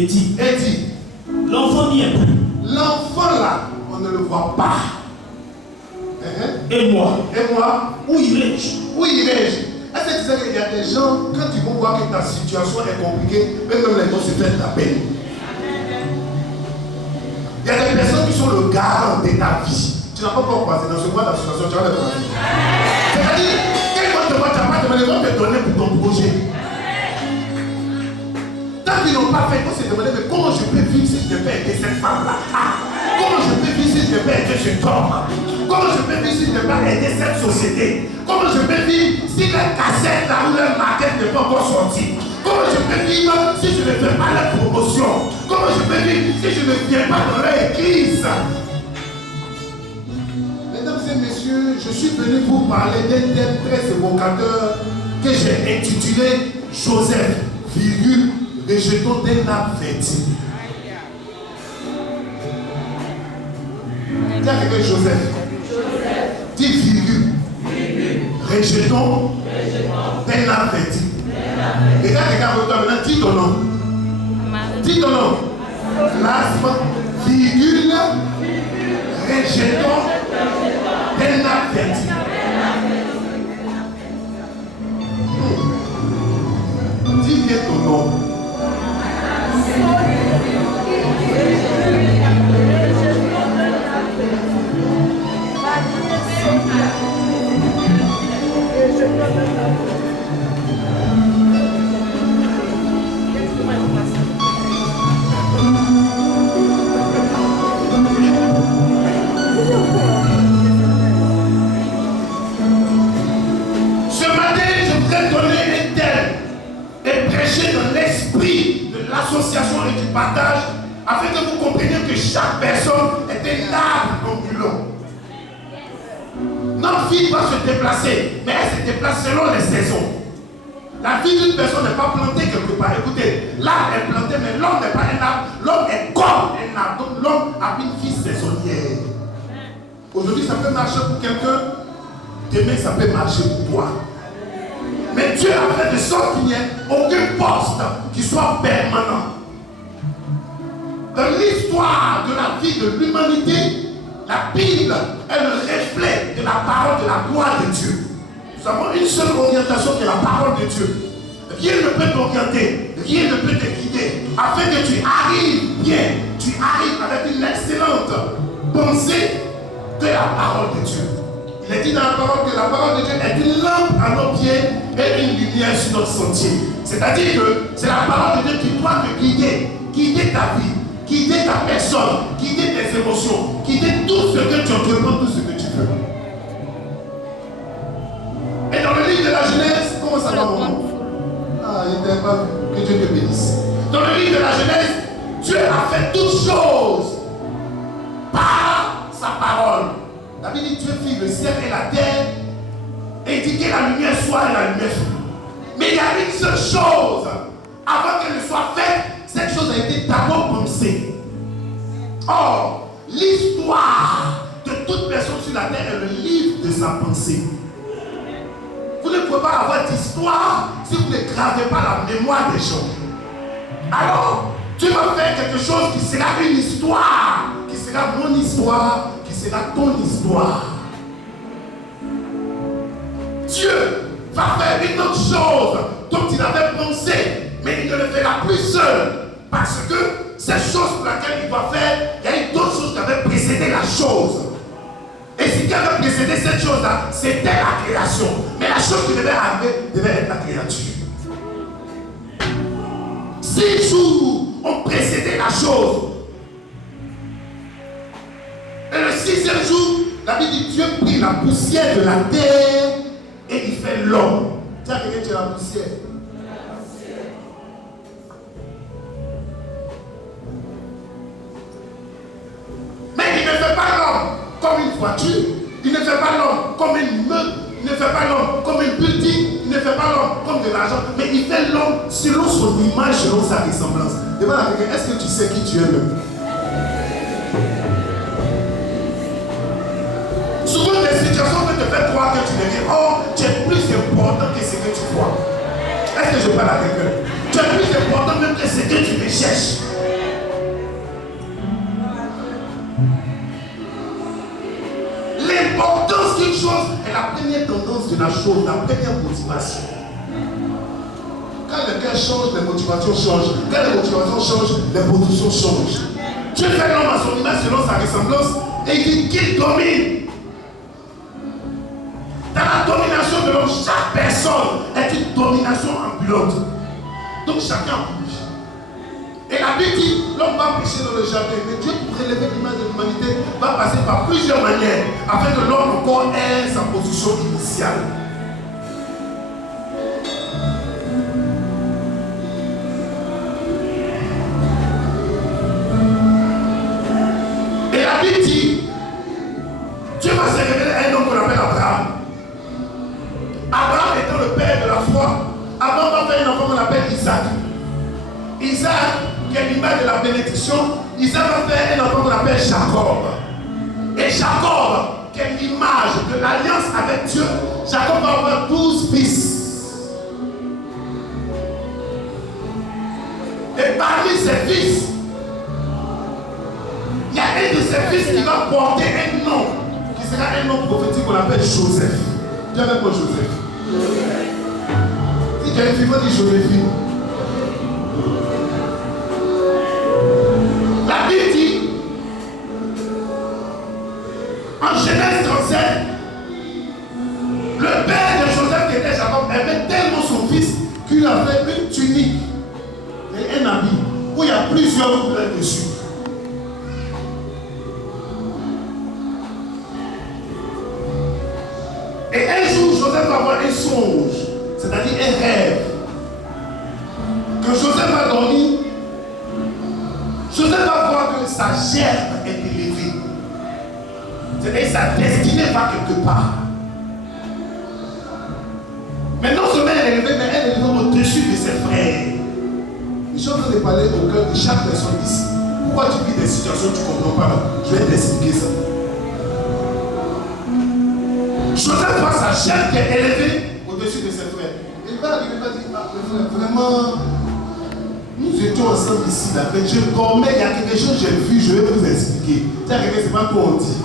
Et dit, l'enfant n'y est plus. L'enfant là, on ne le voit pas. Et moi, où irai-je? Où irai-je? Est-ce que tu sais qu'il y a des gens, quand ils vont voir que ta situation est compliquée, même les gens se font taper. Il y a des personnes qui sont le garant de ta vie. Tu n'as pas encore croisé dans ce mois de la situation, tu vas le voir. C'est-à-dire, quand ils vont te voir, tu n'as pas demandé, ils vont te donner pour ton projet. Tant qu'ils n'ont pas fait, ils vont se demander, mais comment je peux vivre si je ne peux aider cette femme-là? Comment je peux vivre si je ne peux aider cet homme? Comment je peux vivre si je ne peux pas aider cette société? Comment je peux vivre si la cassette là où la maquette n'est pas encore sortie? Comment je peux vivre si je ne fais pas la promotion? Comment je peux vivre si je ne viens pas dans l'église? Mesdames et messieurs, je suis venu vous parler d'un thème très évocateur que j'ai intitulé Joseph, virgule, rejetons d'un arbre fertile. Dis à quelqu'un Joseph. Dis virgule. Rejetons d'un arbre fertile. Regarde quelqu'un avec toi maintenant, dis ton nom. Dis ton nom. L'asthme, virgule, rejetons d'un arbre fertile. Dis bien ton nom. Ce matin, je voudrais donner un thème et prêcher dans l'esprit de l'association et du partage afin que vous compreniez que chaque personne est un arbre ambulant. Notre vie va se déplacer, mais elle se déplace selon les saisons. La vie d'une personne n'est pas plantée quelque part. Écoutez, l'arbre est planté, mais l'homme n'est pas un arbre. L'homme est comme un arbre. Donc l'homme a une vie saisonnière. Aujourd'hui, ça peut marcher pour quelqu'un. Demain, ça peut marcher pour toi. Mais Dieu a fait de sorte qu'il n'y ait aucun poste qui soit permanent. Dans l'histoire de la vie de l'humanité, la Bible est le reflet de la parole de la gloire de Dieu. Nous avons une seule orientation qui est la parole de Dieu. Rien ne peut t'orienter, rien ne peut te guider. Afin que tu arrives bien, tu arrives avec une excellente pensée de la parole de Dieu. Il est dit dans la parole que la parole de Dieu est une lampe à nos pieds et une lumière sur notre sentier. C'est-à-dire que c'est la parole de Dieu qui doit te guider, guider ta vie, guider ta personne, guider tes émotions, guider tout ce que tu entreprends, tout ce que tu veux. Et dans le livre de la Genèse, comment ça va? Ah, il n'était pas vu. Que Dieu te bénisse. Dans le livre de la Genèse, Dieu a fait toutes choses par sa parole. La Bible dit Dieu fit le ciel et la terre et dit que la lumière soit et la lumière fut. Mais il y a une seule chose. Avant qu'elle ne soit faite, cette chose a été d'abord pensée. Or, l'histoire de toute personne sur la terre est le livre de sa pensée. Vous ne pouvez pas avoir d'histoire si vous ne gravez pas la mémoire des gens. Alors, tu vas faire quelque chose qui sera une histoire, qui sera mon histoire, qui sera ton histoire. Dieu va faire une autre chose dont il avait pensé, mais il ne le fera plus seul. Parce que cette chose pour laquelle il va faire, il y a une autre chose qui avait précédé la chose. Et ce qui avait précédé cette chose-là, c'était la création. Mais la chose qui devait arriver devait être la créature. 6 jours ont précédé la chose. Et le 6e jour, la Bible dit Dieu prit la poussière de la terre et il fait l'homme. Tiens, quelqu'un, tu as la poussière. Mais il ne fait pas l'homme comme une voiture, il ne fait pas l'homme comme une meute, il ne fait pas l'homme comme une building, il ne fait pas l'homme comme de l'argent, mais il fait l'homme selon son image, selon sa ressemblance. Demande à quelqu'un, est-ce que tu sais qui tu es même? Souvent des situations peuvent te faire croire que tu n'es rien. Oh, tu es plus important que ce que tu vois. Est-ce que je parle à quelqu'un? Tu es plus important même que ce que tu es. te cherche. L'importance d'une chose est la première tendance de la chose, la première motivation. Quand le cœur change, les motivations changent. Quand les motivations changent, les positions changent. Dieu fait l'homme à son image selon sa ressemblance et il dit qu'il domine. Dans la domination de l'homme, chaque personne est une domination ambulante. Donc chacun bouge. Et la Bible dit, l'homme va pécher dans le jardin, mais Dieu, pour élever l'image de l'humanité, va passer par plusieurs manières afin que l'homme encore ait sa position initiale. Et la Bible dit, Dieu va se révéler à un homme qu'on appelle Abraham. Abraham étant le père de la foi, Abraham va faire un enfant qu'on appelle Isaac. Isaac, qui est l'image de la bénédiction, Isaac va faire un enfant qu'on appelle Jacob. Et Jacob, qui est l'image de l'alliance avec Dieu, Jacob va avoir 12 fils. Et parmi ses fils, il y a un de ses fils qui va porter un nom, qui sera un nom prophétique qu'on appelle Joseph. Dieu avec moi Joseph. Si tu as une fille, il faut dire Joséphine. La Bible dit, en Genèse 37, le père de Joseph qui était Jacob aimait tellement son fils qu'il a fait une tunique et un habit où il y a plusieurs couleurs dessus. Et un jour, Joseph va avoir un songe, c'est-à-dire un rêve. Que Joseph va dormir. Joseph va voir que sa gerbe est élevée. C'est-à-dire sa destinée va quelque part. Mais non seulement elle est élevée, mais elle est élevée au-dessus de ses frères. Je suis en train de parler au cœur de chaque personne ici. Pourquoi tu vis des situations que tu ne comprends pas? Je vais t'expliquer ça. Joseph voit sa chair qui est élevée au-dessus de ses frères. Il va arriver, il va dire, ah, mes frères, vraiment, nous étions ensemble ici, là, mais je dormais, il y a quelque chose que j'ai vu, je vais vous expliquer. C'est arrivé, c'est pas quoi on dit.